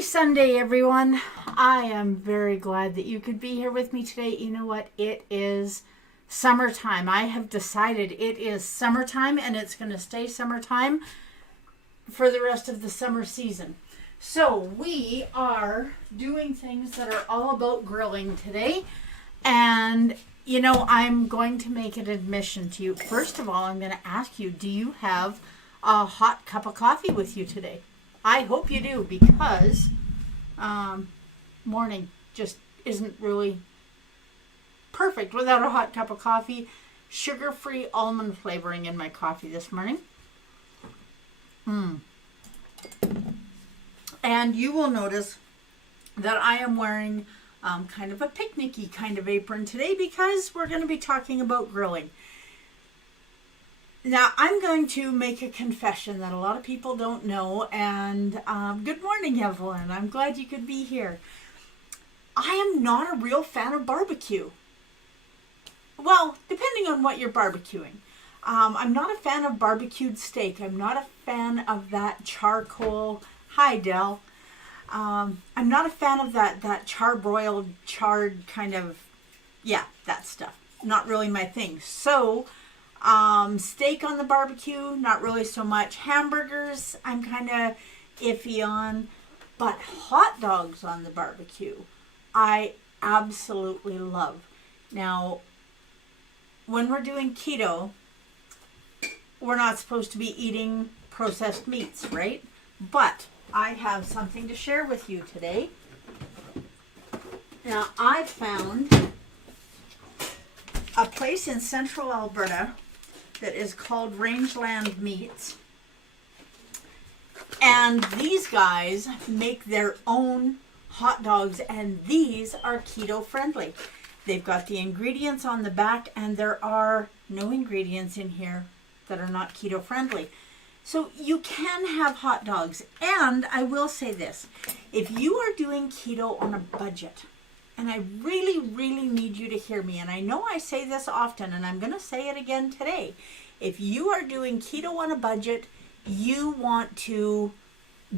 Happy Sunday, everyone. I am very glad that you could be here with me today. You know what? It is summertime. I have decided it is summertime and it's going to stay summertime for the rest of the summer season. So we are doing things that are all about grilling today. And, you know, I'm going to make an admission to you. First of all, I'm going to ask you, do you have a hot cup of coffee with you today? I hope you do, because morning just isn't really perfect without a hot cup of coffee. Sugar-free almond flavoring in my coffee this morning. And you will notice that I am wearing kind of a picnic-y kind of apron today because we're going to be talking about grilling. Now, I'm going to make a confession that a lot of people don't know, and good morning, Evelyn. I'm glad you could be here. I am not a real fan of barbecue. Well, depending on what you're barbecuing. I'm not a fan of barbecued steak. I'm not a fan of that charcoal. Hi, Del. I'm not a fan of that charbroiled, charred kind of, that stuff. Not really my thing. So, steak on the barbecue, not really so much. Hamburgers, I'm kind of iffy on. But hot dogs on the barbecue, I absolutely love. Now, when we're doing keto, we're not supposed to be eating processed meats, right? But I have something to share with you today. Now, I found a place in central Alberta that is called Rangeland Meats. And these guys make their own hot dogs, and these are keto friendly. They've got the ingredients on the back, and there are no ingredients in here that are not keto friendly. So you can have hot dogs. And I will say this, if you are doing keto on a budget, and I really, really need you to hear me, and I know I say this often, and I'm going to say it again today. If you are doing keto on a budget, you want to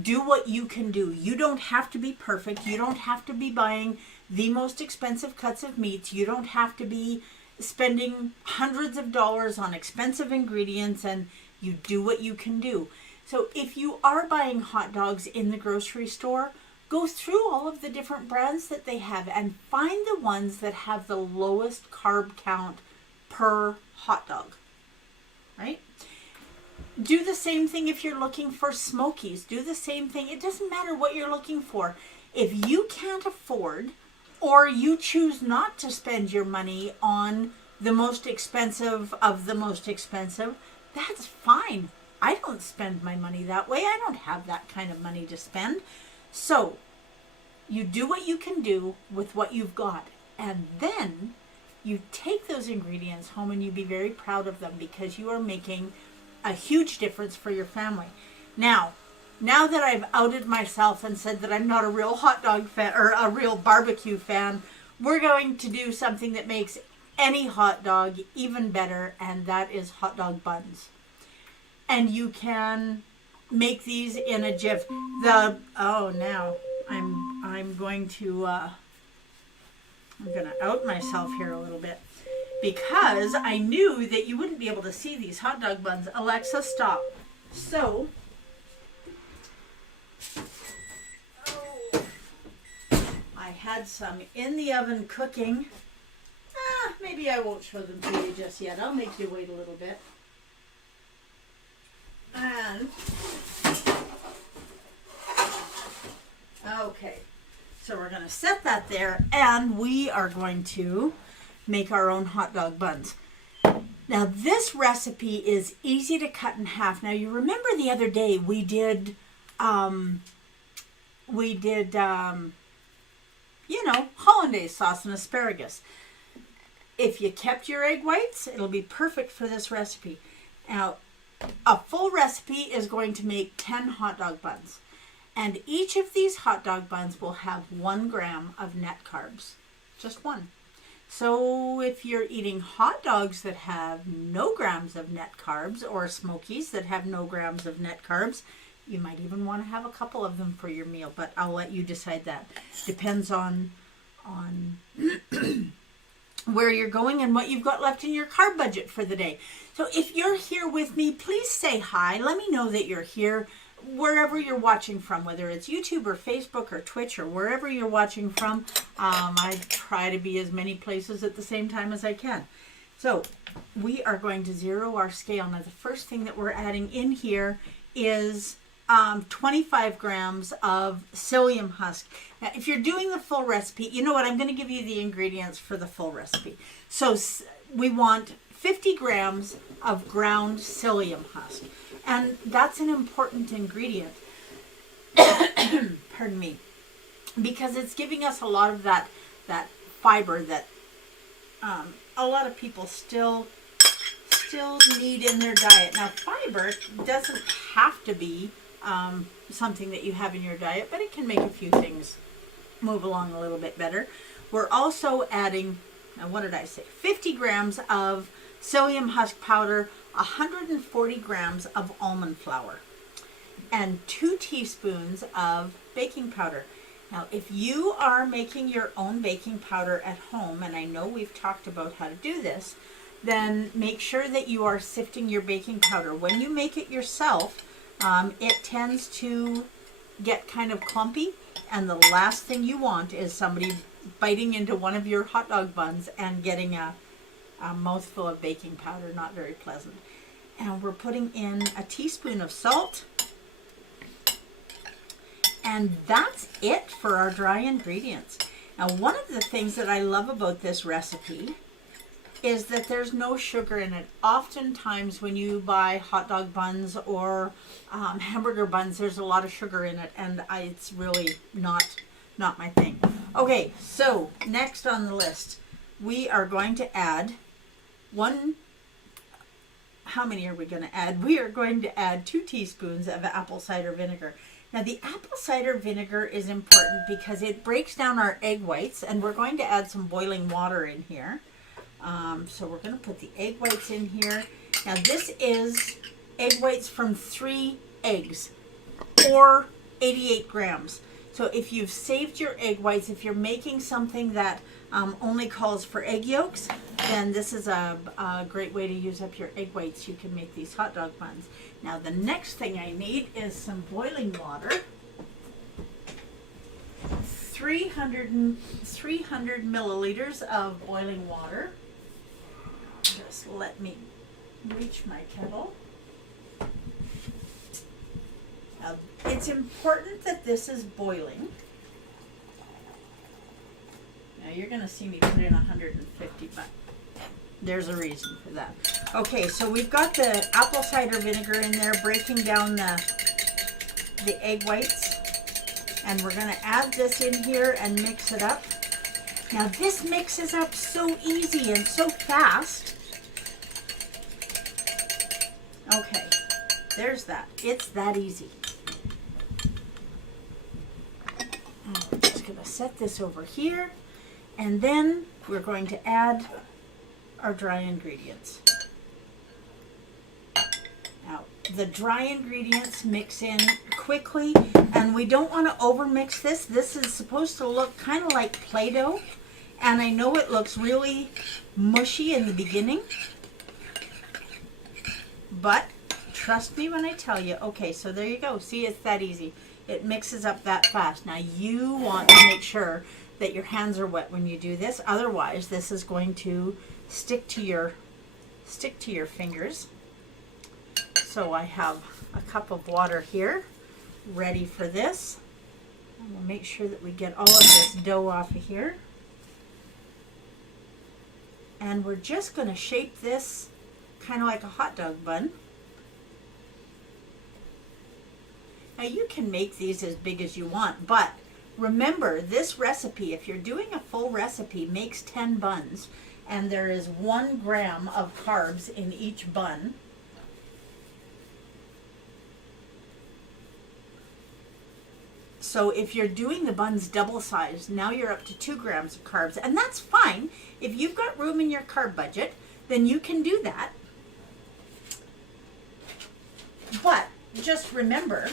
do what you can do. You don't have to be perfect. You don't have to be buying the most expensive cuts of meats. You don't have to be spending hundreds of dollars on expensive ingredients, and you do what you can do. So if you are buying hot dogs in the grocery store, go through all of the different brands that they have and find the ones that have the lowest carb count per hot dog, right? Do the same thing if you're looking for smokies. Do the same thing. It doesn't matter what you're looking for. If you can't afford, or you choose not to spend your money on the most expensive of the most expensive, that's fine. I don't spend my money that way. I don't have that kind of money to spend. So, you do what you can do with what you've got. And then you take those ingredients home and you be very proud of them because you are making a huge difference for your family. Now that I've outed myself and said that I'm not a real hot dog fan or a real barbecue fan, we're going to do something that makes any hot dog even better, and that is hot dog buns. And you can make these in a jiff. Now I'm going to out myself here a little bit because I knew that you wouldn't be able to see these hot dog buns. Alexa, stop. So, I had some in the oven cooking. Maybe I won't show them to you just yet. I'll make you wait a little bit. And, okay, so we're going to set that there, and we are going to make our own hot dog buns. Now, this recipe is easy to cut in half. Now, you remember the other day we did hollandaise sauce and asparagus. If you kept your egg whites, it'll be perfect for this recipe. Now, a full recipe is going to make 10 hot dog buns. And each of these hot dog buns will have 1 gram of net carbs. Just 1. So if you're eating hot dogs that have no grams of net carbs, or smokies that have no grams of net carbs, You might even want to have a couple of them for your meal, but I'll let you decide that. Depends on where you're going and what you've got left in your carb budget for the day. So if you're here with me, please say hi. Let me know that you're here wherever you're watching from, whether it's YouTube or Facebook or Twitch or wherever you're watching from. I try to be as many places at the same time as I can. So we are going to zero our scale. Now the first thing that we're adding in here is 25 grams of psyllium husk. Now, if you're doing the full recipe, you know what? I'm going to give you the ingredients for the full recipe. So we want 50 grams of ground psyllium husk. And that's an important ingredient. Pardon me. Because it's giving us a lot of that fiber that a lot of people still need in their diet. Now, fiber doesn't have to be something that you have in your diet, but it can make a few things move along a little bit better. We're also adding, now what did I say, 50 grams of psyllium husk powder, 140 grams of almond flour, and 2 teaspoons of baking powder. Now, if you are making your own baking powder at home, and I know we've talked about how to do this, then make sure that you are sifting your baking powder. When you make it yourself, it tends to get kind of clumpy, and the last thing you want is somebody biting into one of your hot dog buns and getting a mouthful of baking powder. Not very pleasant. And we're putting in a teaspoon of salt, and that's it for our dry ingredients. Now, one of the things that I love about this recipe is that there's no sugar in it. Oftentimes when you buy hot dog buns or hamburger buns, there's a lot of sugar in it, and it's really not my thing. Okay, so next on the list, we are going to add how many are we going to add? We are going to add 2 teaspoons of apple cider vinegar. Now, the apple cider vinegar is important because it breaks down our egg whites, and we're going to add some boiling water in here. So we're going to put the egg whites in here. Now, this is egg whites from 3 eggs, or 88 grams. So if you've saved your egg whites, if you're making something that only calls for egg yolks, then this is a great way to use up your egg whites. You can make these hot dog buns. Now, the next thing I need is some boiling water. 300 milliliters of boiling water. Just let me reach my kettle. Now, it's important that this is boiling. Now, you're going to see me put in 150, but there's a reason for that. Okay, so we've got the apple cider vinegar in there breaking down the egg whites. And we're going to add this in here and mix it up. Now, this mixes up so easy and so fast. Okay, there's that. It's that easy. I'm just going to set this over here. And then we're going to add our dry ingredients. Now, the dry ingredients mix in quickly, and we don't want to overmix this. This is supposed to look kind of like Play-Doh, and I know it looks really mushy in the beginning, but trust me when I tell you. Okay, so there you go. See, it's that easy. It mixes up that fast. Now, you want to make sure that your hands are wet when you do this. Otherwise, this is going to stick to your fingers. So I have a cup of water here ready for this. And we'll make sure that we get all of this dough off of here. And we're just going to shape this kind of like a hot dog bun. Now, you can make these as big as you want, but remember, this recipe, if you're doing a full recipe, makes 10 buns, and there is 1 gram of carbs in each bun. So if you're doing the buns double size, now you're up to 2 grams of carbs, and that's fine. If you've got room in your carb budget, then you can do that. But just remember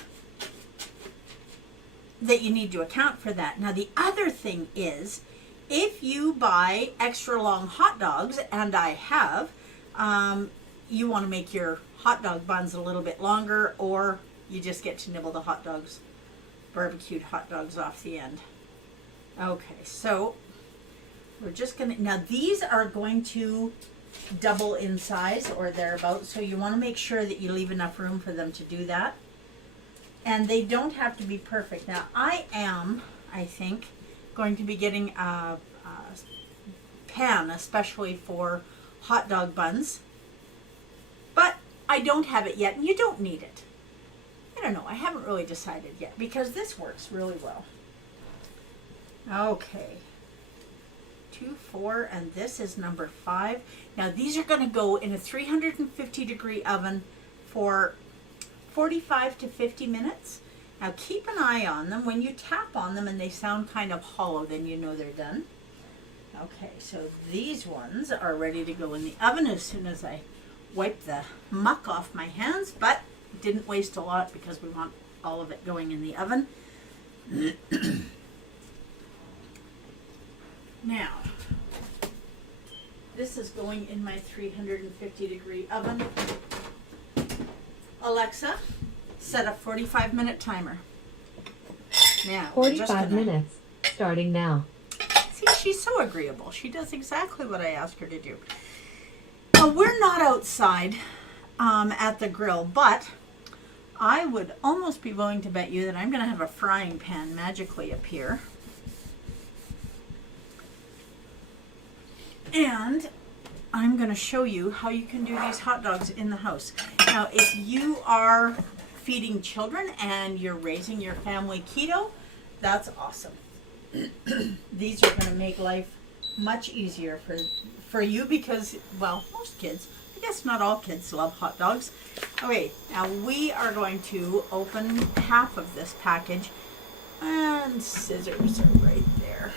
that you need to account for that. Now, the other thing is, if you buy extra long hot dogs, and I have, you want to make your hot dog buns a little bit longer, or you just get to nibble the hot dogs, barbecued hot dogs off the end. Okay, so we're just going to, now these are going to double in size or thereabouts, so you want to make sure that you leave enough room for them to do that. And they don't have to be perfect. Now, I think, going to be getting a pan, especially for hot dog buns. But I don't have it yet, and you don't need it. I don't know. I haven't really decided yet, because this works really well. Okay. 2, 4, and this is number 5. Now, these are going to go in a 350-degree oven for 45 to 50 minutes. Now keep an eye on them. When you tap on them and they sound kind of hollow, then you know they're done. Okay, so these ones are ready to go in the oven as soon as I wipe the muck off my hands, but didn't waste a lot because we want all of it going in the oven. Now, this is going in my 350-degree oven. Alexa, set a 45-minute timer. Now, 45 minutes, starting now. See, she's so agreeable. She does exactly what I ask her to do. Now, we're not outside at the grill, but I would almost be willing to bet you that I'm going to have a frying pan magically appear. And I'm going to show you how you can do these hot dogs in the house. Now, if you are feeding children and you're raising your family keto, that's awesome. These are going to make life much easier for you because, well, most kids, I guess not all kids love hot dogs. Okay, now we are going to open half of this package, and scissors are right there.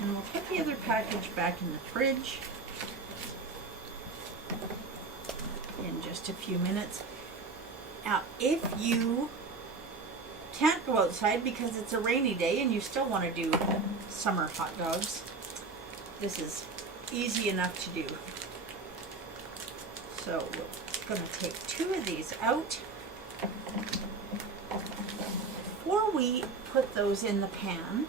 And we'll put the other package back in the fridge in just a few minutes. Now, if you can't go outside because it's a rainy day and you still want to do summer hot dogs, this is easy enough to do. So we're going to take 2 of these out. Before we put those in the pan,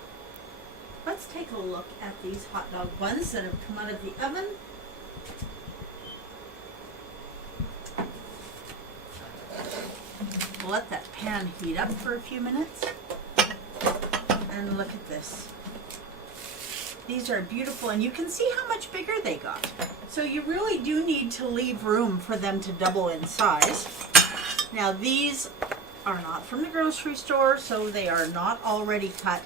let's take a look at these hot dog buns that have come out of the oven. Let that pan heat up for a few minutes. And look at this. These are beautiful, and you can see how much bigger they got. So you really do need to leave room for them to double in size. Now, these are not from the grocery store, so they are not already cut,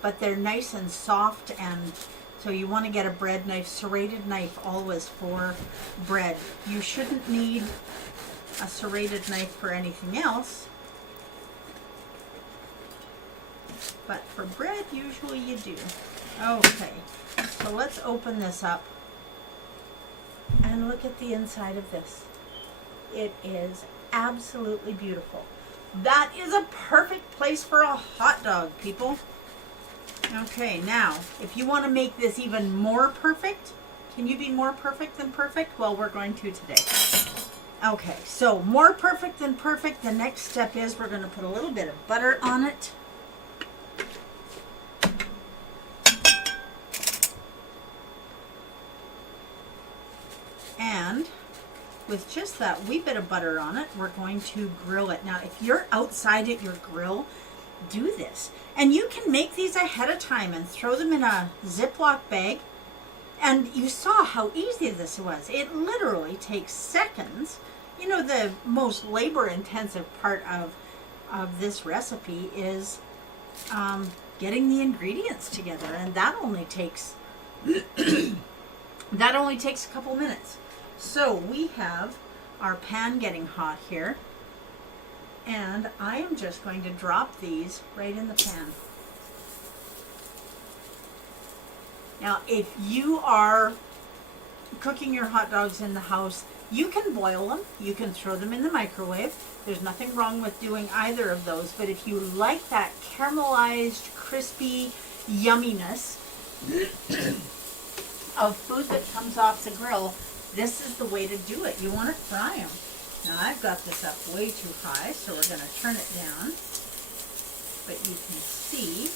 but they're nice and soft, and so you want to get a bread knife, serrated knife always for bread. You shouldn't need a serrated knife for anything else, but for bread usually you do. Okay, so let's open this up and look at the inside of this. It is absolutely beautiful. That is a perfect place for a hot dog, people. Okay, now, if you want to make this even more perfect, can you be more perfect than perfect? Well, we're going to today. Okay, so more perfect than perfect. The next step is we're going to put a little bit of butter on it. And with just that wee bit of butter on it, we're going to grill it. Now, if you're outside at your grill, do this. And you can make these ahead of time and throw them in a Ziploc bag. And you saw how easy this was. It literally takes seconds. You know, the most labor-intensive part of this recipe is getting the ingredients together, and that only takes that only takes a couple minutes. So we have our pan getting hot here, and I am just going to drop these right in the pan. Now, if you are cooking your hot dogs in the house, You can boil them. You can throw them in the microwave. There's nothing wrong with doing either of those. But if you like that caramelized, crispy yumminess of food that comes off the grill, this is the way to do it. You want to fry them. Now I've got this up way too high, so we're going to turn it down. But you can see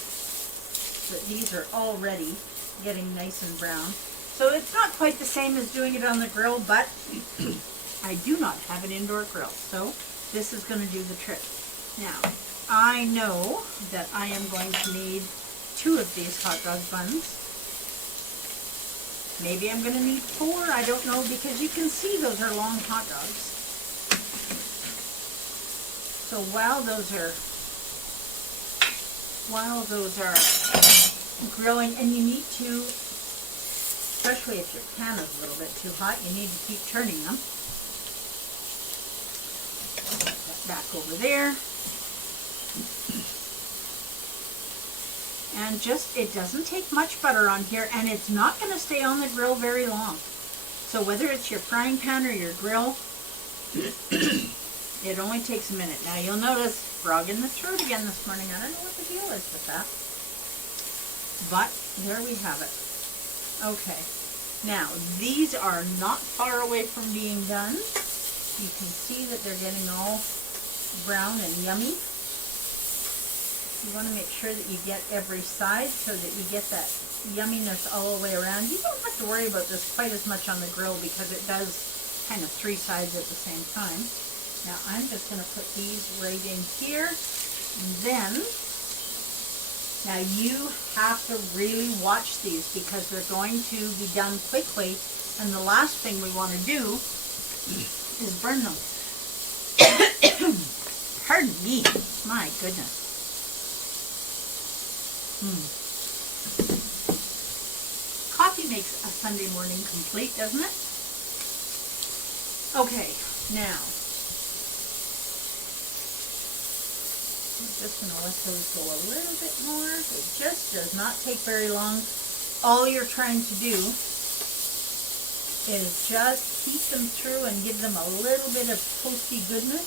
that these are already getting nice and brown. So it's not quite the same as doing it on the grill, but I do not have an indoor grill, so this is going to do the trick. Now, I know that I am going to need 2 of these hot dog buns. Maybe I'm going to need 4, I don't know, because you can see those are long hot dogs. So while those are grilling, and you need to, especially if your pan is a little bit too hot, you need to keep turning them. Put that back over there. And just, it doesn't take much butter on here, and it's not going to stay on the grill very long. So whether it's your frying pan or your grill, it only takes a minute. Now you'll notice frog in the throat again this morning. I don't know what the deal is with that. But there we have it. Okay. Now these are not far away from being done. You can see that they're getting all brown and yummy. You want to make sure that you get every side so that you get that yumminess all the way around. You don't have to worry about this quite as much on the grill because it does kind of 3 sides at the same time. Now I'm just going to put these right in here. And then, now you have to really watch these because they're going to be done quickly. And the last thing we want to do is burn them. Pardon me. My goodness. Coffee makes a Sunday morning complete, doesn't it? Okay, now I'm just going to let those go a little bit more. It just does not take very long. All you're trying to do is just heat them through and give them a little bit of toasty goodness.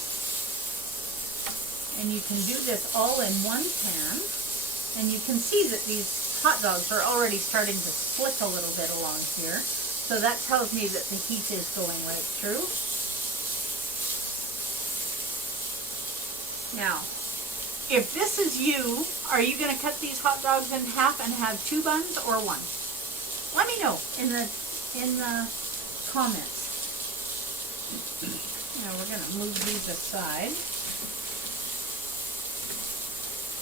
And you can do this all in one pan. And you can see that these hot dogs are already starting to flick a little bit along here. So that tells me that the heat is going right through. Now, if this is you, are you going to cut these hot dogs in half and have 2 buns or 1? Let me know in the comments. Now we're going to move these aside.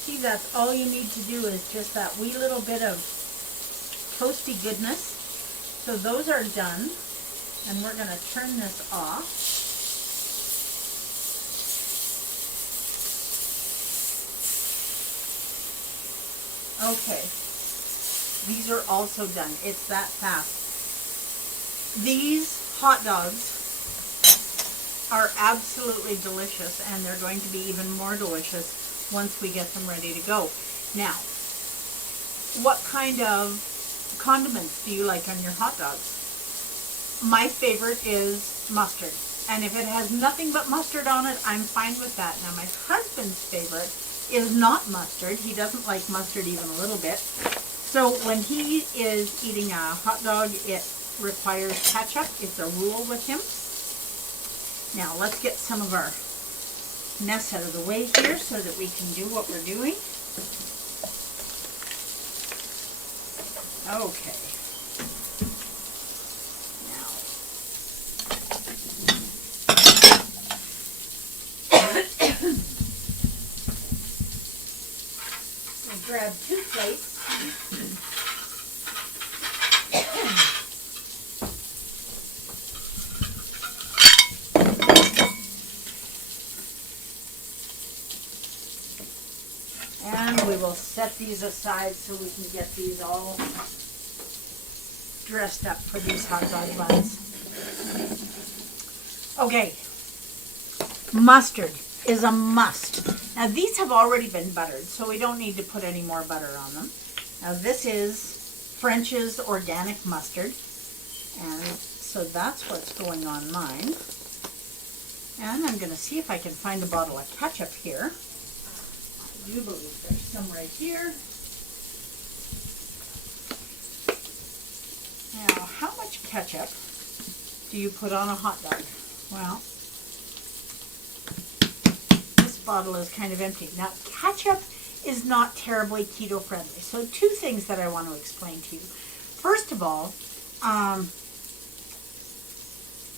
See, that's all you need to do is just that wee little bit of toasty goodness. So those are done, and we're going to turn this off. Okay, these are also done. It's that fast. These hot dogs are absolutely delicious, and they're going to be even more delicious once we get them ready to go. Now, what kind of condiments do you like on your hot dogs? My favorite is mustard. And if it has nothing but mustard on it, I'm fine with that. Now, my husband's favorite is not mustard. He doesn't like mustard even a little bit. So when he is eating a hot dog, it requires ketchup. It's a rule with him. Now, let's get some of our mess out of the way here so that we can do what we're doing. Okay. Now, we'll grab 2 plates. And we will set these aside so we can get these all dressed up for these hot dog buns. Okay, mustard is a must. Now these have already been buttered, so we don't need to put any more butter on them. Now this is French's organic mustard, and it's So that's what's going on mine. And I'm going to see if I can find a bottle of ketchup here. I do believe there's some right here. Now, how much ketchup do you put on a hot dog? Well, this bottle is kind of empty. Now, ketchup is not terribly keto friendly. So 2 things that I want to explain to you. First of all,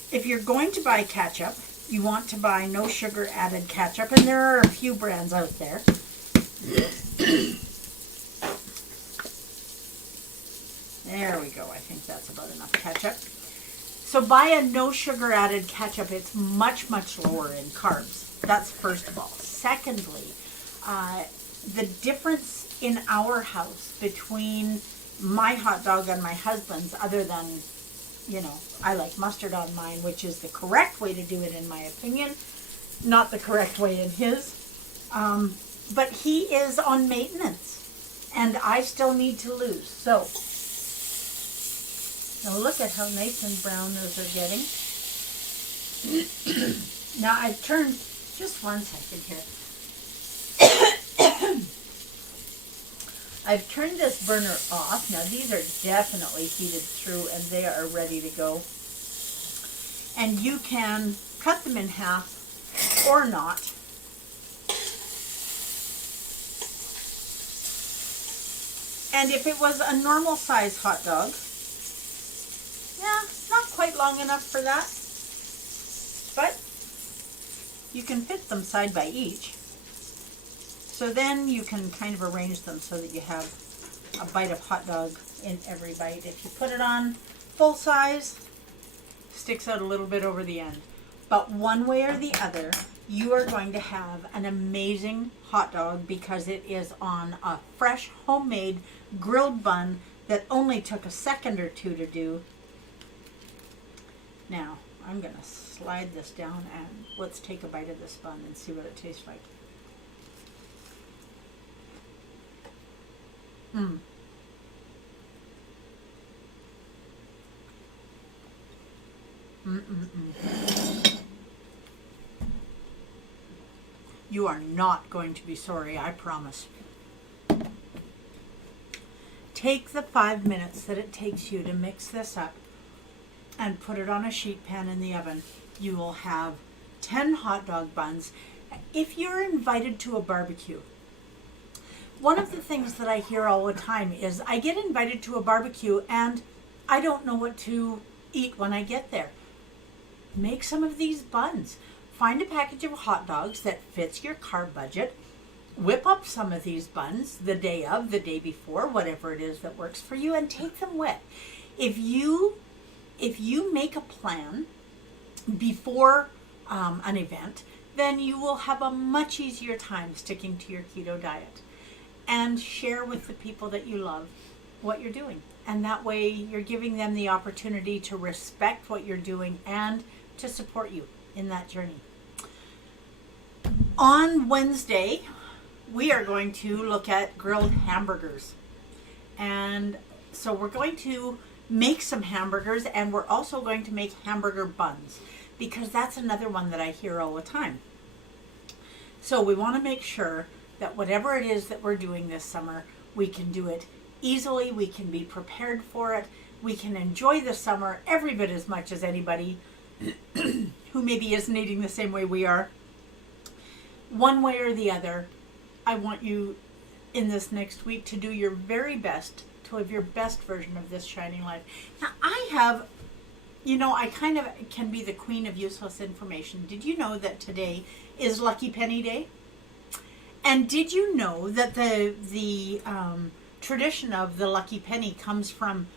if you're going to buy ketchup, you want to buy no sugar added ketchup, and there are a few brands out there. There we go. I think that's about enough ketchup. So buy a no sugar added ketchup. It's much, much lower in carbs. That's first of all. Secondly, the difference in our house between my hot dog and my husband's, other than, you know, I like mustard on mine, which is the correct way to do it in my opinion, not the correct way in his. But he is on maintenance, and I still need to lose. So, now look at how nice and brown those are getting. Now I've turned, just one second here. I've turned this burner off. Now these are definitely heated through and they are ready to go. And you can cut them in half or not. And if it was a normal size hot dog, yeah, not quite long enough for that, but you can fit them side by each. So then you can kind of arrange them so that you have a bite of hot dog in every bite. If you put it on full size, sticks out a little bit over the end. But one way or the other, you are going to have an amazing hot dog because it is on a fresh, homemade grilled bun that only took a second or 2 to do. Now, I'm going to slide this down and let's take a bite of this bun and see what it tastes like. You are not going to be sorry, I promise. Take the 5 minutes that it takes you to mix this up and put it on a sheet pan in the oven. You will have 10 hot dog buns. If you're invited to a barbecue, one of the things that I hear all the time is I get invited to a barbecue and I don't know what to eat when I get there. Make some of these buns. Find a package of hot dogs that fits your carb budget. Whip up some of these buns the day of, the day before, whatever it is that works for you, and take them with. If you make a plan before an event, then you will have a much easier time sticking to your keto diet. And share with the people that you love what you're doing. And that way you're giving them the opportunity to respect what you're doing and to support you in that journey. On Wednesday, we are going to look at grilled hamburgers. And so we're going to make some hamburgers, and we're also going to make hamburger buns, because that's another one that I hear all the time. So we want to make sure that whatever it is that we're doing this summer, we can do it easily, we can be prepared for it, we can enjoy the summer every bit as much as anybody who maybe isn't eating the same way we are. One way or the other, I want you in this next week to do your very best to live your best version of this shining life. Now, I have, I kind of can be the queen of useless information. Did you know that today is Lucky Penny Day? And did you know that the tradition of the lucky penny comes from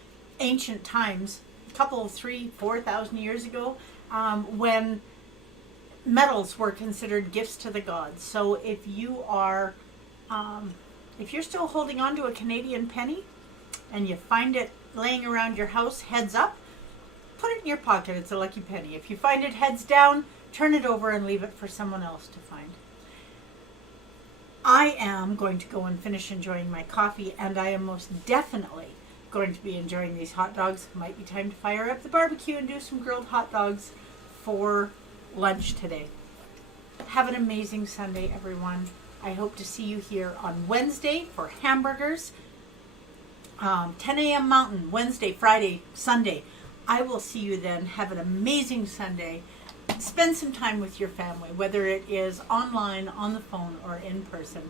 ancient times, a couple of 3,000-4,000 years ago, when metals were considered gifts to the gods. So if you are, if you're still holding on to a Canadian penny and you find it laying around your house heads up, put it in your pocket. It's a lucky penny. If you find it heads down, turn it over and leave it for someone else to find. I am going to go and finish enjoying my coffee, and I am most definitely going to be enjoying these hot dogs. Might be time to fire up the barbecue and do some grilled hot dogs for lunch today. Have an amazing Sunday, everyone. I hope to see you here on Wednesday for hamburgers. 10 a.m. Mountain, Wednesday, Friday, Sunday. I will see you then. Have an amazing Sunday. Spend some time with your family, whether it is online, on the phone, or in person.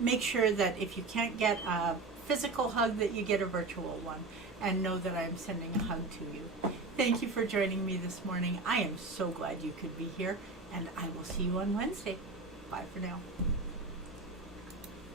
Make sure that if you can't get a physical hug, that you get a virtual one. And know that I am sending a hug to you. Thank you for joining me this morning. I am so glad you could be here. And I will see you on Wednesday. Bye for now.